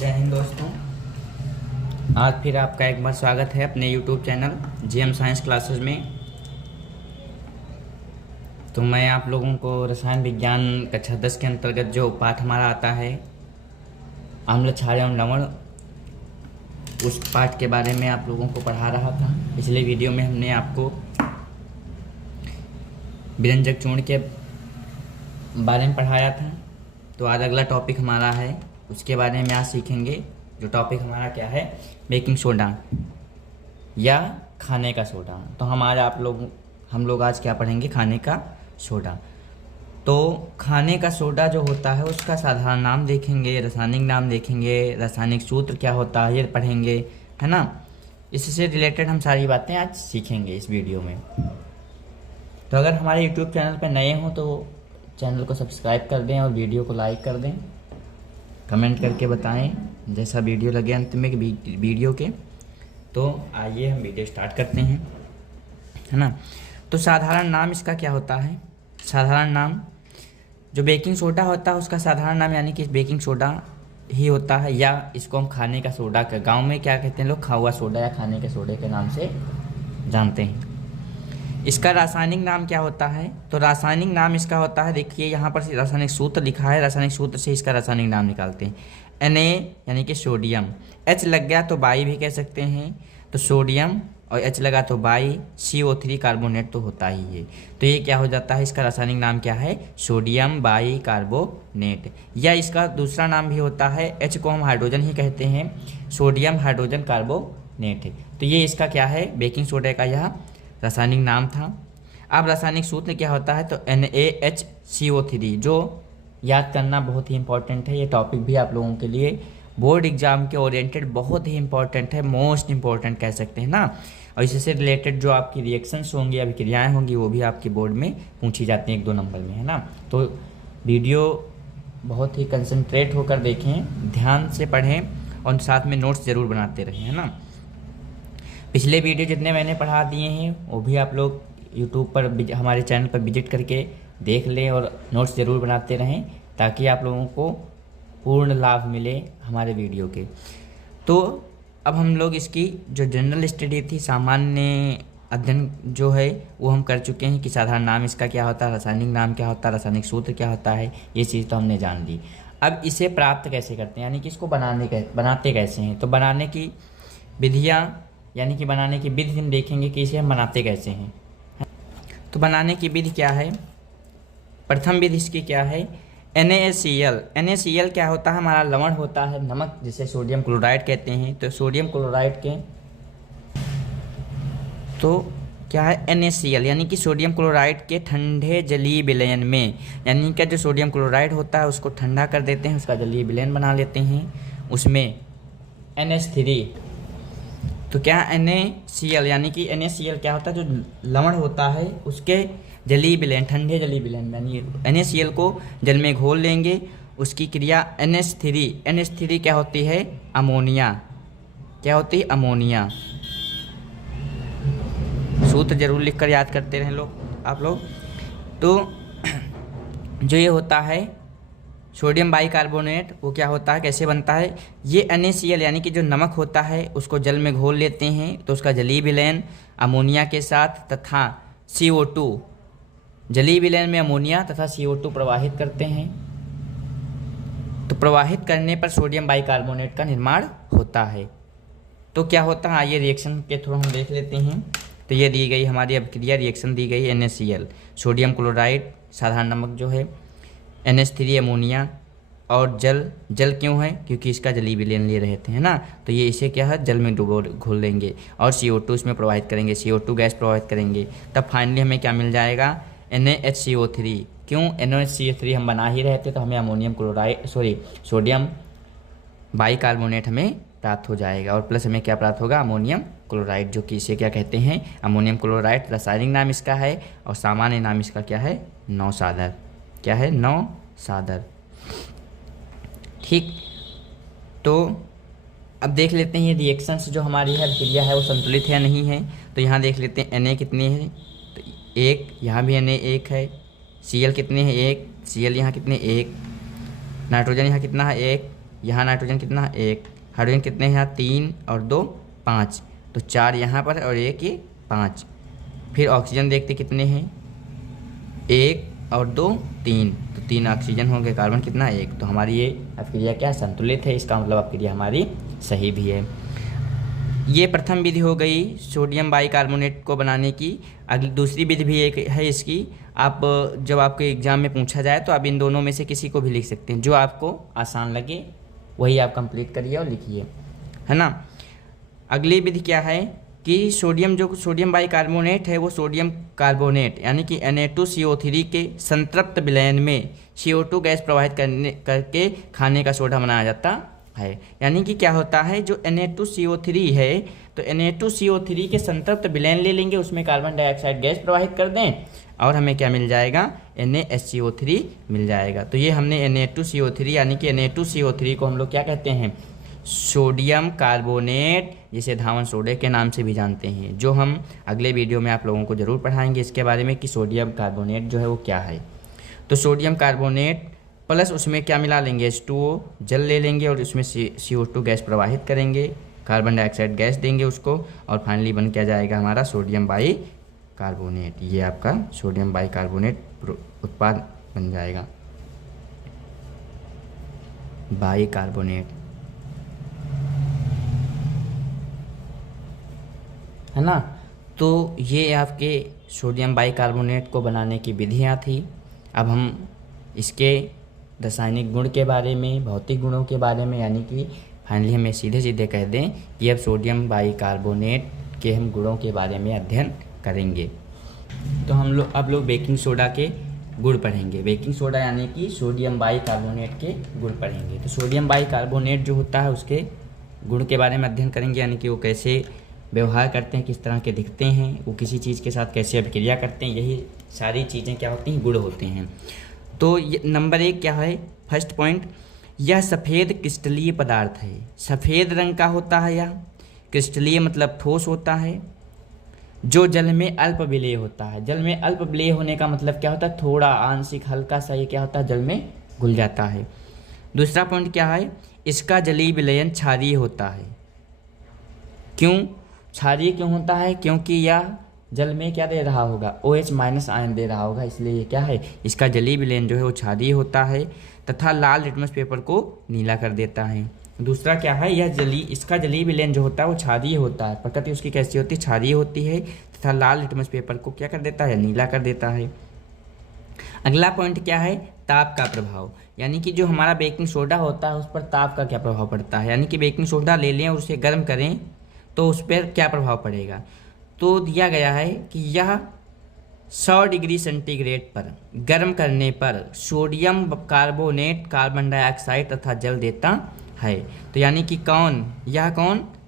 जय हिंद दोस्तों। आज फिर आपका एक बार स्वागत है अपने YouTube channel GM science classes में। तो मैं आप लोगों को रसायन विज्ञान कक्षा 10 के अंतर्गत जो पाठ हमारा आता है अम्ल क्षार एवं लवण, उस पाठ के बारे में आप लोगों को पढ़ा रहा था। पिछले वीडियो में हमने आपको विरंजक चूर्ण के बारे में पढ़ाया था। तो आज अगला टॉपिक हमारा है, उसके बारे में आज सीखेंगे। जो टॉपिक हमारा क्या है, बेकिंग सोडा या खाने का सोडा। तो हम लोग आज क्या पढ़ेंगे, खाने का सोडा। तो खाने का सोडा जो होता है उसका साधारण नाम देखेंगे, रासायनिक नाम देखेंगे, रासायनिक सूत्र क्या होता है ये पढ़ेंगे, है ना। इससे रिलेटेड हम सारी बातें आज सीखेंगे इस वीडियो में। तो अगर हमारे YouTube चैनल पर नए हों तो चैनल को सब्सक्राइब कर दें और वीडियो को लाइक कर दें, कमेंट करके बताएं जैसा वीडियो लगे अंत में वीडियो के। तो आइए हम वीडियो स्टार्ट करते हैं, है ना। तो साधारण नाम इसका क्या होता है, साधारण नाम जो बेकिंग सोडा होता है उसका साधारण नाम यानी कि बेकिंग सोडा ही होता है, या इसको हम खाने का सोडा का गाँव में क्या कहते हैं लोग, खावा सोडा या खाने के सोडे के नाम से जानते हैं। इसका रासायनिक नाम क्या होता है, तो रासायनिक नाम इसका होता है, देखिए यहाँ पर रासायनिक सूत्र लिखा है, रासायनिक सूत्र से इसका रासायनिक नाम निकालते हैं। Na यानी कि सोडियम, H लग गया तो बाई भी कह सकते हैं, तो सोडियम, और H लगा तो बाई, CO3 कार्बोनेट तो होता ही है। तो ये क्या हो जाता है, इसका रासायनिक नाम क्या है, सोडियम बाई कार्बोनेट। या इसका दूसरा नाम भी होता है, H को हम हाइड्रोजन ही कहते हैं, सोडियम हाइड्रोजन कार्बोनेट है। तो ये इसका क्या है, बेकिंग सोडा का यह रासायनिक नाम था। अब रासायनिक सूत्र क्या होता है, तो NaHCO3, जो याद करना बहुत ही इंपॉर्टेंट है। ये टॉपिक भी आप लोगों के लिए बोर्ड एग्जाम के ओरिएंटेड बहुत ही इंपॉर्टेंट है, मोस्ट इंपॉर्टेंट कह सकते हैं ना। और इससे रिलेटेड जो आपकी रिएक्शंस होंगी, अभिक्रियाएं होंगी, वो भी आपके बोर्ड में पूछी जाती हैं 1-2 नंबर में, है ना। तो वीडियो बहुत ही कंसंट्रेट होकर देखें, ध्यान से पढ़ें और साथ में नोट्स ज़रूर बनाते रहें, है ना। पिछले वीडियो जितने मैंने पढ़ा दिए हैं वो भी आप लोग यूट्यूब पर हमारे चैनल पर विजिट करके देख लें और नोट्स ज़रूर बनाते रहें, ताकि आप लोगों को पूर्ण लाभ मिले हमारे वीडियो के। तो अब हम लोग इसकी जो जनरल स्टडी थी, सामान्य अध्ययन जो है वो हम कर चुके हैं कि साधारण नाम इसका क्या होता है, रासायनिक नाम क्या होता है, रासायनिक सूत्र क्या होता है, ये चीज़ तो हमने जान ली। अब इसे प्राप्त कैसे करते हैं, यानी कि इसको बनाते कैसे हैं। तो बनाने की विधियाँ यानी कि बनाने की विधि हम देखेंगे कि इसे हम बनाते कैसे हैं। तो बनाने की विधि क्या है, प्रथम विधि इसकी क्या है, NaCl। NaCl क्या होता है, हमारा लवण होता है, नमक जिसे सोडियम क्लोराइड कहते हैं। तो सोडियम क्लोराइड के तो क्या है, NaCl यानी कि सोडियम क्लोराइड के ठंडे जलीय विलयन में, यानी कि जो सोडियम क्लोराइड होता है उसको ठंडा कर देते हैं, उसका जलीय विलयन बना लेते हैं, उसमें NH3। तो क्या NaCl यानी कि NaCl क्या होता है, जो लवण होता है उसके जलीय विलयन, ठंडे जलीय विलयन, यानी NaCl को जल में घोल लेंगे, उसकी क्रिया NH3 क्या होती है, अमोनिया। क्या होती है, अमोनिया। सूत्र जरूर लिखकर याद करते रहें आप लोग। तो जो ये होता है सोडियम बाइकार्बोनेट, वो क्या होता है, कैसे बनता है, ये NaCl यानी कि जो नमक होता है उसको जल में घोल लेते हैं, तो उसका जलीय विलयन अमोनिया के साथ तथा CO2, जलीय विलयन में अमोनिया तथा CO2 प्रवाहित करते हैं। तो प्रवाहित करने पर सोडियम बाइकार्बोनेट का निर्माण होता है। तो क्या होता है, आइए रिएक्शन के थ्रू हम देख लेते हैं। तो ये दी गई हमारी अभिक्रिया, रिएक्शन दी गई NaCl, सोडियम क्लोराइड साधारण नमक जो है, NH3 अमोनिया, और जल क्यों है, क्योंकि इसका जलीय विलयन ले रहे थे, है ना। तो ये इसे क्या है, जल में घोल लेंगे और CO2 इसमें प्रवाहित करेंगे, CO2 गैस प्रवाहित करेंगे, तब फाइनली हमें क्या मिल जाएगा, NaHCO3। क्यों, NaHCO3 हम बना ही रहे थे तो हमें सोडियम बाइकार्बोनेट हमें प्राप्त हो जाएगा, और प्लस हमें क्या प्राप्त होगा, अमोनियम क्लोराइड, जो कि इसे क्या कहते हैं, अमोनियम क्लोराइड। रासायनिक नाम इसका है और सामान्य नाम इसका क्या है, नौसादर। क्या है, नौसादर। ठीक, तो अब देख लेते हैं ये रिएक्शंस जो हमारी है, क्रिया है, वो संतुलित है या नहीं है। तो यहाँ देख लेते हैं Na कितनी है, तो 1, यहाँ भी Na 1 है, Cl कितने हैं, 1, Cl यहाँ कितने, 1, नाइट्रोजन यहाँ कितना है, 1, यहाँ नाइट्रोजन कितना, 1, हाइड्रोजन कितने हैं यहाँ, 3 और 2 5, तो 4 यहाँ पर और 1 ये 5। फिर ऑक्सीजन देखते कितने हैं, 1 और 2 3, तो 3 ऑक्सीजन हो गए, कार्बन कितना 1। तो हमारी ये अभिक्रिया क्या संतुलित है, इसका मतलब अभिक्रिया हमारी सही भी है। ये प्रथम विधि हो गई सोडियम बाइकार्बोनेट को बनाने की। अगली दूसरी विधि भी एक है इसकी, आप जब आपके एग्ज़ाम में पूछा जाए तो आप इन दोनों में से किसी को भी लिख सकते हैं, जो आपको आसान लगे वही आप कंप्लीट करिए और लिखिए, है ना। अगली विधि क्या है कि सोडियम बाइकार्बोनेट है वो सोडियम कार्बोनेट यानी कि Na2CO3 के संतृप्त विलयन में CO2 गैस प्रवाहित करके खाने का सोडा बनाया जाता है। यानी कि क्या होता है, जो Na2CO3 है तो Na2CO3 के संतृप्त विलयन ले लेंगे, उसमें कार्बन डाइऑक्साइड गैस प्रवाहित कर दें और हमें क्या मिल जाएगा, NaHCO3 मिल जाएगा। तो ये हमने Na2CO3 यानी कि Na2CO3 को हम लोग क्या कहते हैं, सोडियम कार्बोनेट, जिसे धावन सोडे के नाम से भी जानते हैं, जो हम अगले वीडियो में आप लोगों को ज़रूर पढ़ाएंगे इसके बारे में कि सोडियम कार्बोनेट जो है वो क्या है। तो सोडियम कार्बोनेट प्लस उसमें क्या मिला लेंगे, H2O जल ले लेंगे और उसमें CO2 गैस प्रवाहित करेंगे, कार्बन डाइऑक्साइड गैस देंगे उसको, और फाइनली बन क्या जाएगा हमारा सोडियम बाइकार्बोनेट। ये आपका सोडियम बाइकार्बोनेट उत्पाद बन जाएगा, बाइकार्बोनेट, है ना। तो ये आपके सोडियम बाइकार्बोनेट को बनाने की विधियाँ थी। अब हम इसके रासायनिक गुण के बारे में, भौतिक गुणों के बारे में, यानी कि फाइनली हमें सीधे सीधे कह दें कि अब सोडियम बाइकार्बोनेट के हम गुणों के बारे में अध्ययन करेंगे। तो अब लोग बेकिंग सोडा के गुण पढ़ेंगे। बेकिंग सोडा यानी कि सोडियम बाइकार्बोनेट के गुण पढ़ेंगे। तो सोडियम बाइकार्बोनेट जो होता है उसके गुण के बारे में अध्ययन करेंगे, यानी कि वो कैसे व्यवहार करते हैं, किस तरह के दिखते हैं, वो किसी चीज़ के साथ कैसे अभिक्रिया करते हैं, यही सारी चीज़ें क्या होती हैं, गुण होते हैं। तो नंबर 1 क्या है, फर्स्ट पॉइंट, यह सफ़ेद क्रिस्टलीय पदार्थ है। सफ़ेद रंग का होता है यह, क्रिस्टलीय मतलब ठोस होता है, जो जल में अल्प विलेय होता है। जल में अल्प विलेय होने का मतलब क्या होता है, थोड़ा आंशिक हल्का सा ये क्या होता है, जल में घुल जाता है। दूसरा पॉइंट क्या है, इसका जलीय विलयन क्षारीय होता है। क्यों क्षारीय क्यों होता है, क्योंकि यह जल में क्या दे रहा होगा, OH- आयन दे रहा होगा, इसलिए ये क्या है, इसका जलीय विलयन जो है वो क्षारीय होता है तथा लाल लिटमस पेपर को नीला कर देता है। दूसरा क्या है, इसका जलीय विलयन जो होता है वो क्षारीय होता है, प्रकृति उसकी कैसी होती है, क्षारीय होती है तथा लाल लिटमस पेपर को क्या कर देता है, नीला कर देता है। अगला पॉइंट क्या है, ताप का प्रभाव, यानी कि जो हमारा बेकिंग सोडा होता है उस पर ताप का क्या प्रभाव पड़ता है। यानी कि बेकिंग सोडा ले लें और उसे गर्म करें तो उस पर क्या प्रभाव पड़ेगा। तो दिया गया है कि यह 100 डिग्री सेंटीग्रेड पर गर्म करने पर सोडियम कार्बोनेट, कार्बन डाइऑक्साइड तथा जल देता है। तो यानी कि कौन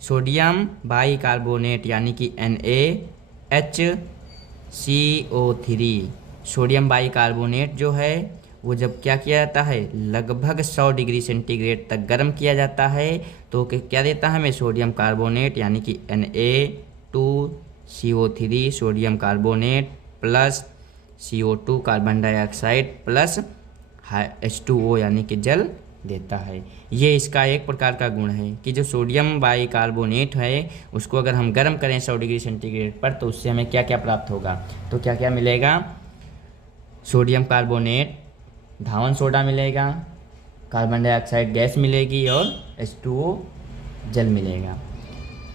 सोडियम बाइकार्बोनेट यानी कि NaHCO3, सोडियम बाइकार्बोनेट जो है वो जब क्या किया जाता है, लगभग 100 डिग्री सेंटीग्रेड तक गर्म किया जाता है तो क्या देता है हमें, सोडियम कार्बोनेट यानी कि Na2CO3 sodium carbonate plus CO2 carbon dioxide plus H2O यानी कि जल देता है। ये इसका एक प्रकार का गुण है कि जो सोडियम बाइकार्बोनेट है उसको अगर हम गर्म करें 100 डिग्री सेंटीग्रेड पर तो उससे हमें क्या क्या प्राप्त होगा, तो क्या क्या मिलेगा, सोडियम कार्बोनेट, धावन सोडा मिलेगा, कार्बन डाइऑक्साइड गैस मिलेगी और H2O जल मिलेगा।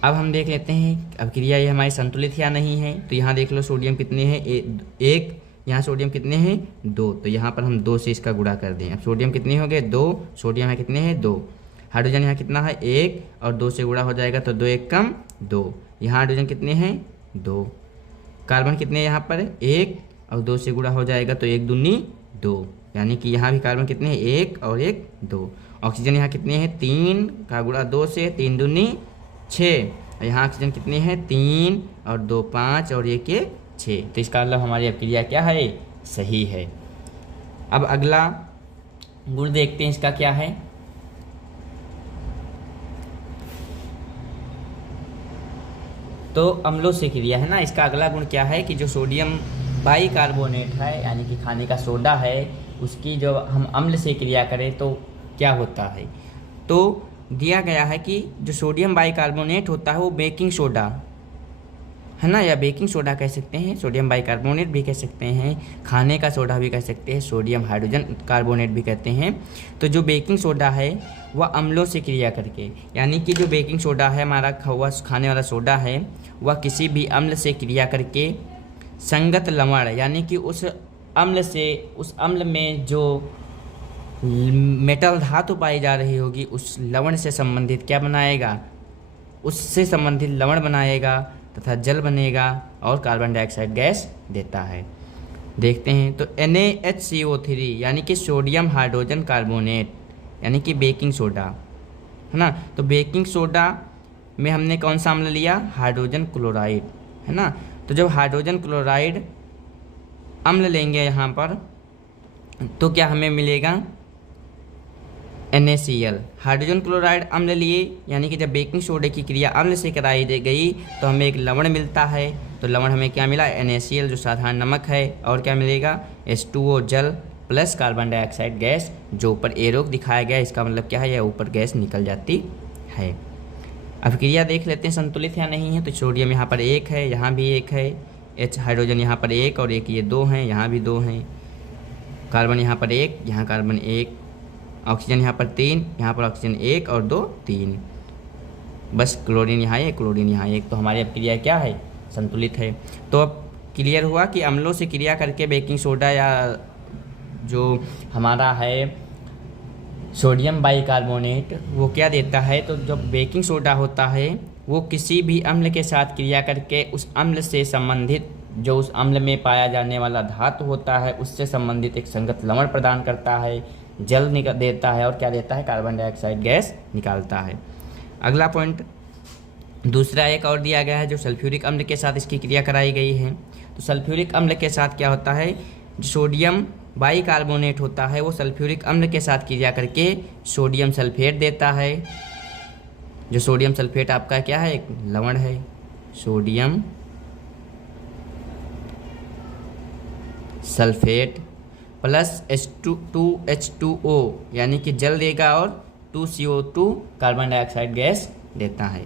अब हम देख लेते हैं अभिक्रिया ये हमारी संतुलित या नहीं है। तो यहाँ देख लो सोडियम कितने हैं, 1, यहाँ सोडियम कितने हैं, 2, तो यहाँ पर हम 2 से इसका गुणा कर दें। अब सोडियम कितने हो गए, 2, सोडियम यहाँ कितने हैं, 2, हाइड्रोजन यहाँ कितना है, 1 और 2 से गुणा हो जाएगा तो 2 1 कम 2, यहाँ हाइड्रोजन कितने हैं, 2, कार्बन कितने हैं यहाँ पर 1 और 2 से गुणा हो जाएगा तो 1 दूनी 2, यानी कि यहाँ भी कार्बन कितने हैं, 1 और 1 2। ऑक्सीजन यहाँ कितने हैं, 3 का गुणा 2 से 3 दूनी 6, यहाँ ऑक्सीजन कितने हैं, 3 और 2 5 और 1 6। तो इसका मतलब हमारी अभिक्रिया क्या है, सही है। अब अगला गुण देखते हैं इसका क्या है। तो अम्लों से क्रिया है ना, इसका अगला गुण क्या है कि जो सोडियम बाइकार्बोनेट है यानी कि खाने का सोडा है उसकी जो हम अम्ल से क्रिया करें तो क्या होता है। तो दिया गया है कि जो सोडियम बाइकार्बोनेट होता है वो बेकिंग सोडा है ना, या बेकिंग सोडा कह सकते हैं, सोडियम बाइकार्बोनेट भी कह सकते हैं, खाने का सोडा भी कह सकते हैं, सोडियम हाइड्रोजन कार्बोनेट भी कहते हैं। तो जो बेकिंग सोडा है वह अम्लों से क्रिया करके, यानी कि जो बेकिंग सोडा है हमारा खाने वाला सोडा है, वह किसी भी अम्ल से क्रिया करके संगत लवण, यानी कि उस अम्ल में जो मेटल धातु पाई जा रही होगी उस लवण से संबंधित क्या बनाएगा, उससे संबंधित लवण बनाएगा तथा जल बनेगा और कार्बन डाइऑक्साइड गैस देता है। देखते हैं तो NaHCO3 यानी कि सोडियम हाइड्रोजन कार्बोनेट यानी कि बेकिंग सोडा है ना। तो बेकिंग सोडा में हमने कौन सा अम्ल लिया, हाइड्रोजन क्लोराइड है ना। तो जब हाइड्रोजन क्लोराइड अम्ल लेंगे यहाँ पर तो क्या हमें मिलेगा, NaCl। हाइड्रोजन क्लोराइड अम्ल लिए, यानी कि जब बेकिंग सोडे की क्रिया अम्ल से कराई गई तो हमें एक लवण मिलता है। तो लवण हमें क्या मिला, NaCl जो साधारण नमक है, और क्या मिलेगा, H2O जल प्लस कार्बन डाइऑक्साइड गैस, जो ऊपर एरो दिखाया गया इसका मतलब क्या है, यह ऊपर गैस निकल जाती है। अब क्रिया देख लेते हैं संतुलित या नहीं है। तो सोडियम यहाँ पर 1 है, यहाँ भी 1 है, H हाइड्रोजन यहाँ पर 1 और 1 ये 2 हैं, यहाँ भी 2 हैं, कार्बन यहाँ पर 1, यहाँ कार्बन 1, ऑक्सीजन यहाँ पर 3, यहाँ पर ऑक्सीजन 1 और 2 3, बस क्लोरीन यहाँ 1 क्लोरीन यहाँ 1। तो हमारी अब क्रिया क्या है, संतुलित है। तो अब क्लियर हुआ कि अम्लों से क्रिया करके बेकिंग सोडा या जो हमारा है सोडियम बाइकार्बोनेट वो क्या देता है। तो जब बेकिंग सोडा होता है वो किसी भी अम्ल के साथ क्रिया करके उस अम्ल से संबंधित जो उस अम्ल में पाया जाने वाला धातु होता है उससे संबंधित एक संगत लवण प्रदान करता है, जल देता है और क्या देता है, कार्बन डाइऑक्साइड गैस निकालता है। अगला पॉइंट दूसरा एक और दिया गया है जो सल्फ्यूरिक अम्ल के साथ इसकी क्रिया कराई गई है। तो सल्फ्यूरिक अम्ल के साथ क्या होता है, जो सोडियम बाइकार्बोनेट होता है वो सल्फ्यूरिक अम्ल के साथ क्रिया करके सोडियम सल्फेट देता है। जो सोडियम सल्फेट आपका क्या है, एक लवण है, सोडियम सल्फेट प्लस H2O यानी कि जल देगा और 2CO2 कार्बन डाइऑक्साइड गैस देता है।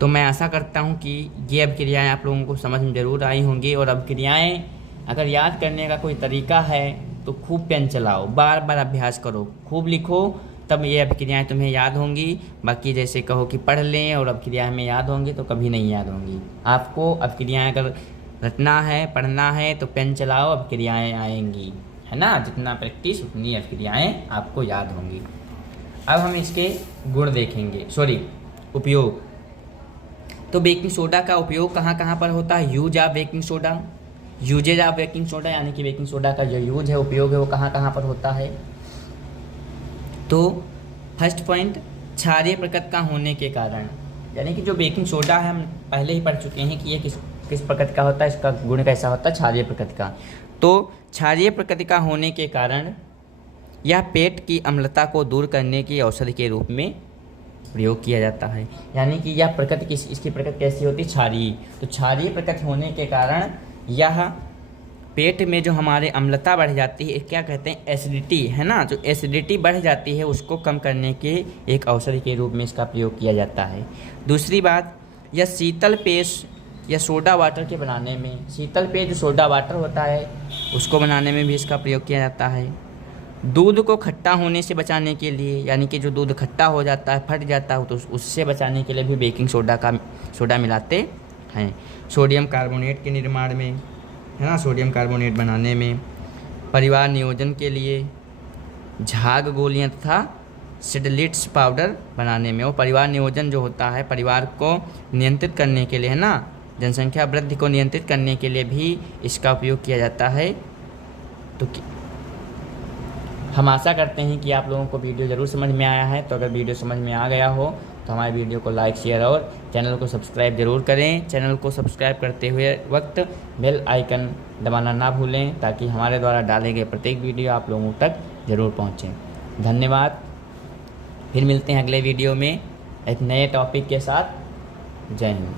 तो मैं आशा करता हूँ कि ये अब क्रियाएँ आप लोगों को समझ में ज़रूर आई होंगी। और अब क्रियाएँ अगर याद करने का कोई तरीका है तो खूब पेन चलाओ, बार बार अभ्यास करो, खूब लिखो, तब ये अब क्रियाएँ तुम्हें याद होंगी। बाकी जैसे कहो कि पढ़ लें और अब क्रियाएँ हमें याद होंगी तो कभी नहीं याद होंगी। आपको अब क्रियाएँ अगर रटना है, पढ़ना है तो पेन चलाओ, अब क्रियाएँ आएंगी, है ना। जितना प्रैक्टिस उतनी अब क्रियाएँ आपको याद होंगी। अब हम इसके गुण देखेंगे, उपयोग। तो बेकिंग सोडा का उपयोग कहाँ कहाँ पर होता है, यूजेज ऑफ बेकिंग सोडा यानी कि बेकिंग सोडा का जो यूज है, उपयोग है, वो कहाँ कहाँ पर होता है। तो फर्स्ट पॉइंट, क्षारीय प्रकृति का होने के कारण, यानी कि जो बेकिंग सोडा है हम पहले ही पढ़ चुके हैं कि ये किस प्रकृति का होता है, इसका गुण कैसा होता है, क्षारीय प्रकृति का। तो क्षारीय प्रकृति का होने के कारण यह पेट की अम्लता को दूर करने की औषधि के रूप में प्रयोग किया जाता है। यानी कि यह प्रकृति इसकी प्रकृति कैसी होती है, क्षारीय। तो क्षारीय प्रकृति होने के कारण यह पेट में जो हमारे अम्लता बढ़ जाती है, क्या कहते हैं, एसिडिटी, है ना। जो एसिडिटी बढ़ जाती है उसको कम करने के एक औषधि के रूप में इसका प्रयोग किया जाता है। दूसरी बात, यह शीतल पेय या सोडा वाटर के बनाने में, शीतल पेय जो सोडा वाटर होता है उसको बनाने में भी इसका प्रयोग किया जाता है। दूध को खट्टा होने से बचाने के लिए, यानी कि जो दूध खट्टा हो जाता है, फट जाता है, तो उससे बचाने के लिए भी बेकिंग सोडा मिलाते हैं। सोडियम कार्बोनेट के निर्माण में, है ना, सोडियम कार्बोनेट बनाने में, परिवार नियोजन के लिए, झाग गोलियां तथा सिडलिट्स पाउडर बनाने में। वो परिवार नियोजन जो होता है, परिवार को नियंत्रित करने के लिए, है ना, जनसंख्या वृद्धि को नियंत्रित करने के लिए भी इसका उपयोग किया जाता है। तो हम आशा करते हैं कि आप लोगों को वीडियो ज़रूर समझ में आया है। तो अगर वीडियो समझ में आ गया हो तो हमारे वीडियो को लाइक, शेयर और चैनल को सब्सक्राइब ज़रूर करें। चैनल को सब्सक्राइब करते हुए वक्त बेल आइकन दबाना ना भूलें, ताकि हमारे द्वारा डाले गए प्रत्येक वीडियो आप लोगों तक ज़रूर पहुँचें। धन्यवाद। फिर मिलते हैं अगले वीडियो में एक नए टॉपिक के साथ। जय हिंद।